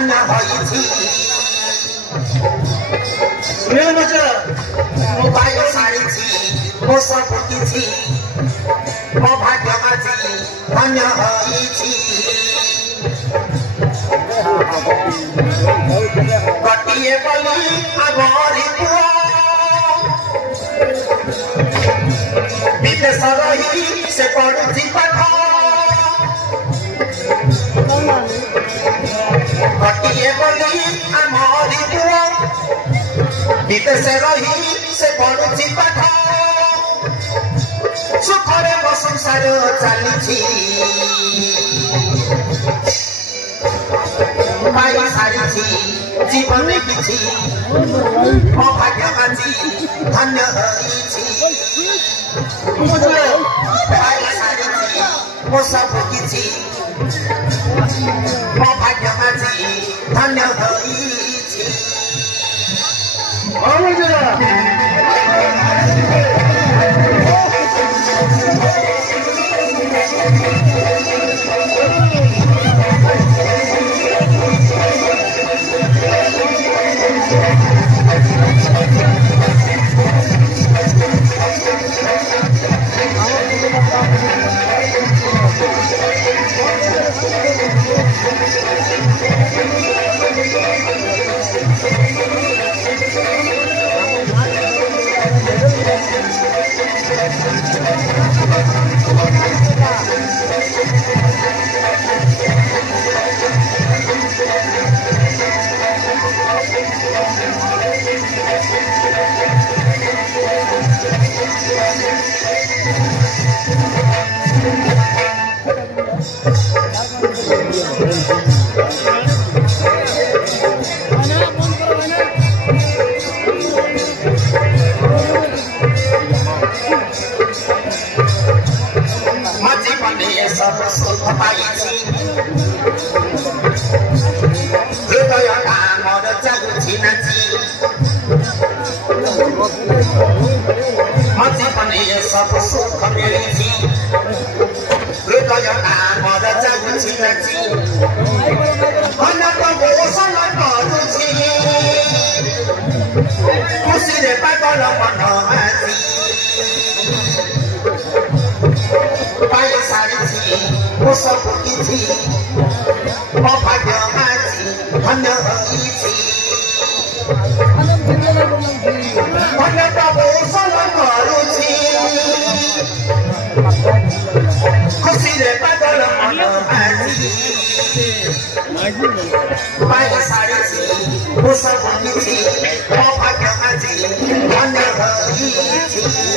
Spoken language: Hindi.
धन्य होइछि सुने मजा मोबाइल सारिछि मो सब किछि मो भाग्य अछि धन्य होइछि कटिए बलि आगरी पुआ विदेश रही से पढ़ुछि पाठ कटिए बलि आगरी पुआ विदेश रही से पढ़ुछि पाठ सुखरे मो संसार चलिछि पाई सारिछि जीवन किछि मो भाग्य अछि धन्य होइछि पाई सारिछि मो सब किछि मो भाग्य अछि धन्य होइछि सब सुख पाइछि हृदय कामर जागुछि नाची मझे पनि सब सुख मिलिछि हृदय कामर जागुछि नाची अनक घोषण करुछि खुसीले पागल मन आछि पाई सारिछि मो सब किछि मो भाग्य अछि धन्य होइछि मन प्रभु सल करुछि खुसीले पागल मन आछि पाई सारिछि मो सब किछि मो भाग्य अछि धन्य होइछि